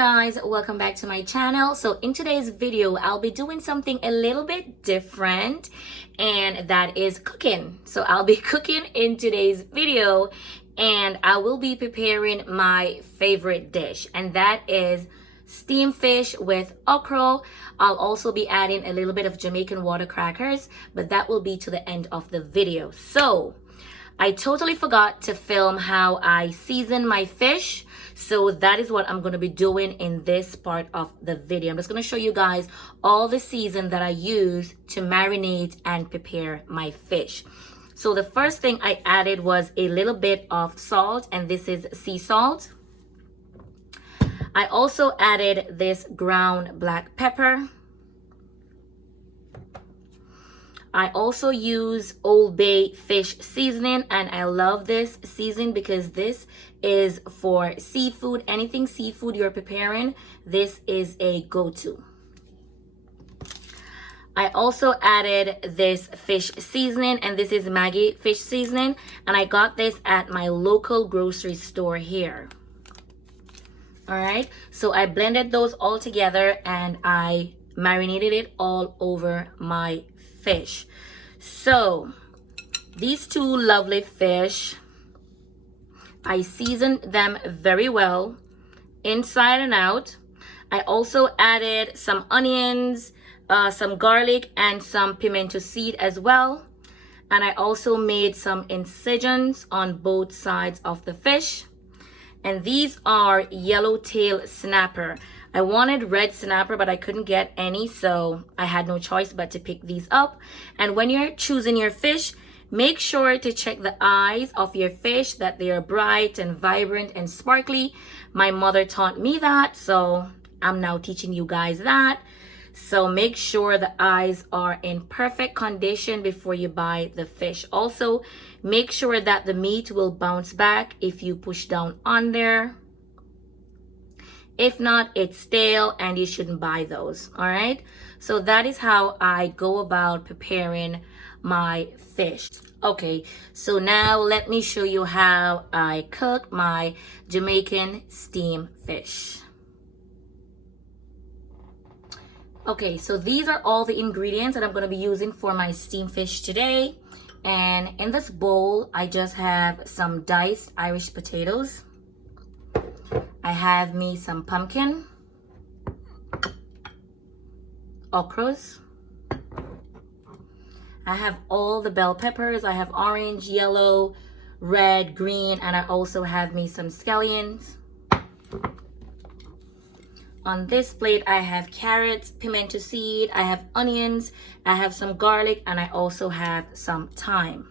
guys, welcome back to my channel. So in today's video I'll be doing something a little bit different, and that is cooking. So I'll be cooking in today's video, and I will be preparing my favorite dish, and that is steamed fish with okra. I'll also be adding a little bit of Jamaican water crackers, but that will be to the end of the video. So I totally forgot to film how I season my fish. So that is what I'm going to be doing in this part of the video. I'm just going to show you guys all the season that I use to marinate and prepare my fish. So the first thing I added was a little bit of salt, and this is sea salt. I also added this ground black pepper. I also use Old Bay fish seasoning, and I love this seasoning because this is for seafood. Anything seafood you're preparing, this is a go-to. I also added this fish seasoning, and this is Maggi fish seasoning, and I got this at my local grocery store here. All right, so I blended those all together and I marinated it all over my fish. So these two lovely fish, I seasoned them very well inside and out. I also added some onions, some garlic, and some pimento seed as well. And I also made some incisions on both sides of the fish. And these are yellowtail snapper. I wanted red snapper, but I couldn't get any, so I had no choice but to pick these up. And when you're choosing your fish, make sure to check the eyes of your fish, that they are bright and vibrant and sparkly. My mother taught me that, so I'm now teaching you guys that. So make sure the eyes are in perfect condition before you buy the fish. Also, make sure that the meat will bounce back if you push down on there. If not, it's stale and you shouldn't buy those. All right, so that is how I go about preparing my fish. Okay, so now let me show you how I cook my Jamaican steamed fish. Okay, so these are all the ingredients that I'm going to be using for my steamed fish today. And in this bowl, I just have some diced Irish potatoes. I have me some pumpkin, okras. I have all the bell peppers. I have orange, yellow, red, green, and I also have me some scallions. On this plate, I have carrots, pimento seed, I have onions, I have some garlic, and I also have some thyme.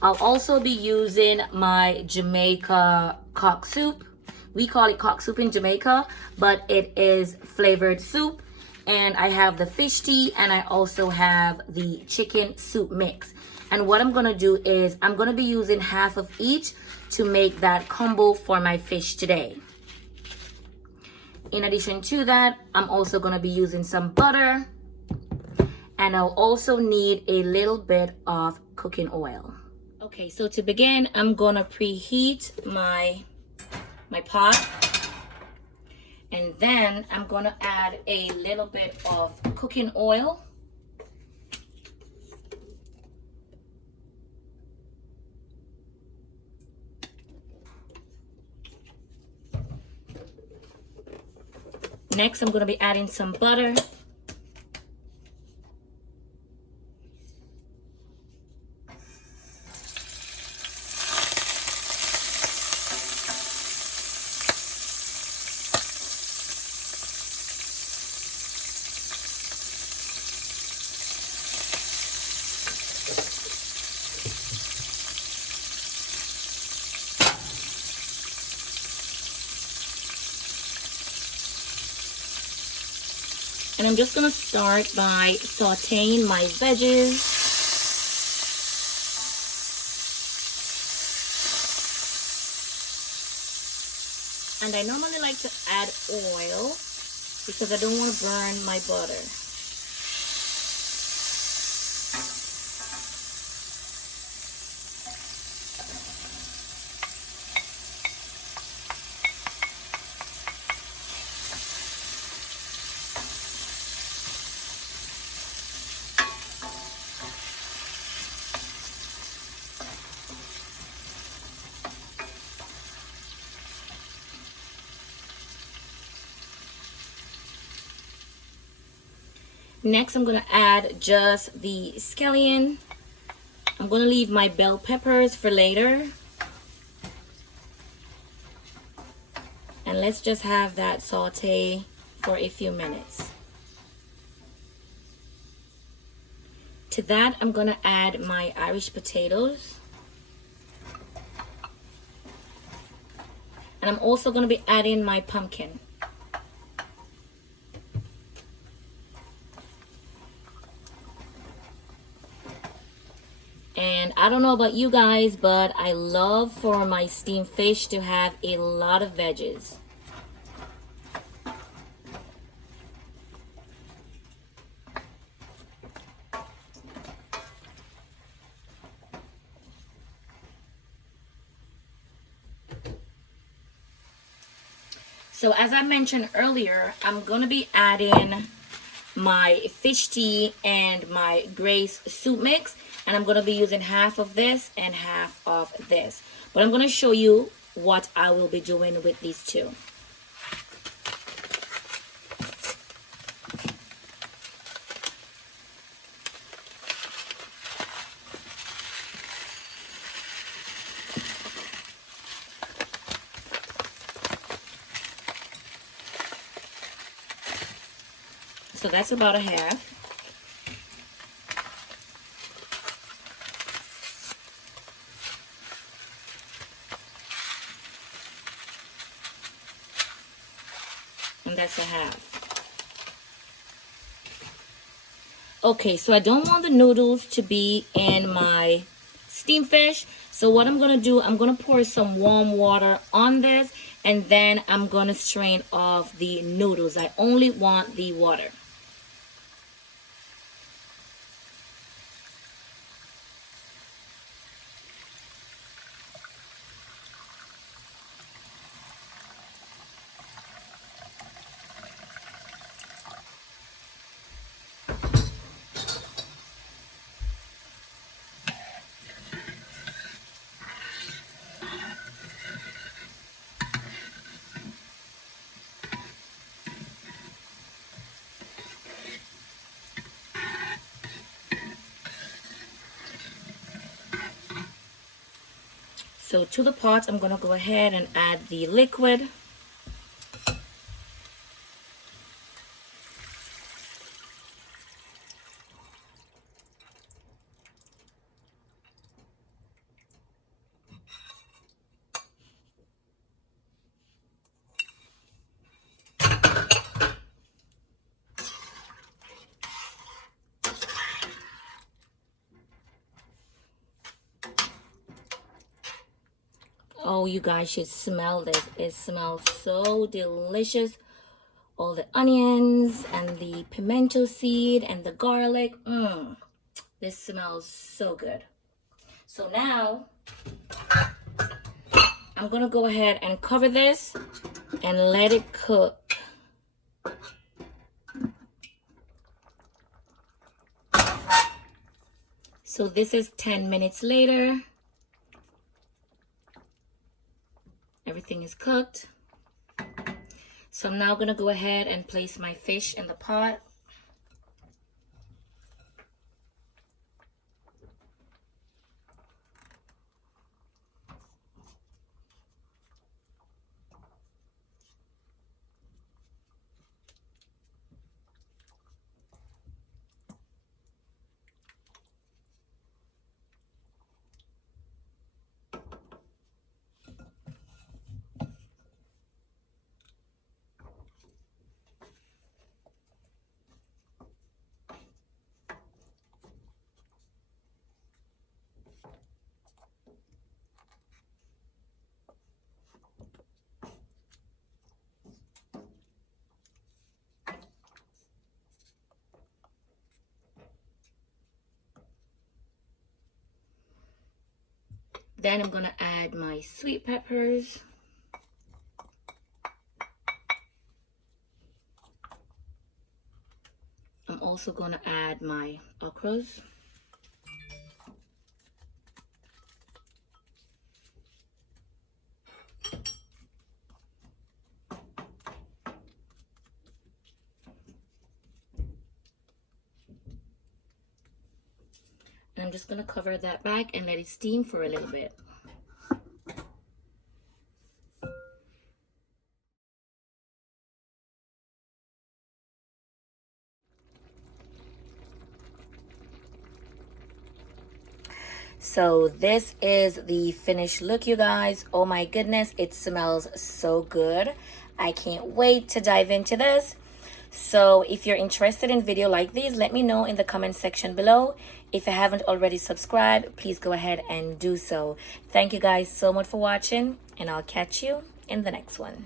I'll also be using my Jamaica cock soup. We call it cock soup in Jamaica, but it is flavored soup. And I have the fish tea, and I also have the chicken soup mix. And what I'm gonna do is I'm gonna be using half of each to make that combo for my fish today. In addition to that, I'm also gonna be using some butter, and I'll also need a little bit of cooking oil. Okay, so to begin, I'm gonna preheat my pot, and then I'm gonna add a little bit of cooking oil. Next, I'm gonna be adding some butter. And I'm just gonna start by sauteing my veggies. And I normally like to add oil because I don't want to burn my butter. Next, I'm gonna add just the scallion. I'm gonna leave my bell peppers for later. And let's just have that saute for a few minutes. To that, I'm gonna add my Irish potatoes. And I'm also gonna be adding my pumpkin. And I don't know about you guys, but I love for my steamed fish to have a lot of veggies. So as I mentioned earlier, I'm going to be adding my fish tea and my Grace soup mix. And I'm going to be using half of this and half of this. But I'm going to show you what I will be doing with these two. So that's about a half. And that's a half. Okay, so I don't want the noodles to be in my steamed fish. So what I'm going to do, I'm going to pour some warm water on this. And then I'm going to strain off the noodles. I only want the water. So to the pot, I'm going to go ahead and add the liquid. Oh, you guys should smell this. It smells so delicious. All the onions and the pimento seed and the garlic. This smells so good. So now I'm gonna go ahead and cover this and let it cook. So this is 10 minutes later. Everything is cooked. So I'm now gonna go ahead and place my fish in the pot. Then I'm gonna add my sweet peppers. I'm also gonna add my okras. And I'm just going to cover that back and let it steam for a little bit. So this is the finished look, you guys. Oh my goodness, it smells so good. I can't wait to dive into this. So if you're interested in video like these, let me know in the comment section below. If you haven't already subscribed, please go ahead and do so. Thank you guys so much for watching, and I'll catch you in the next one.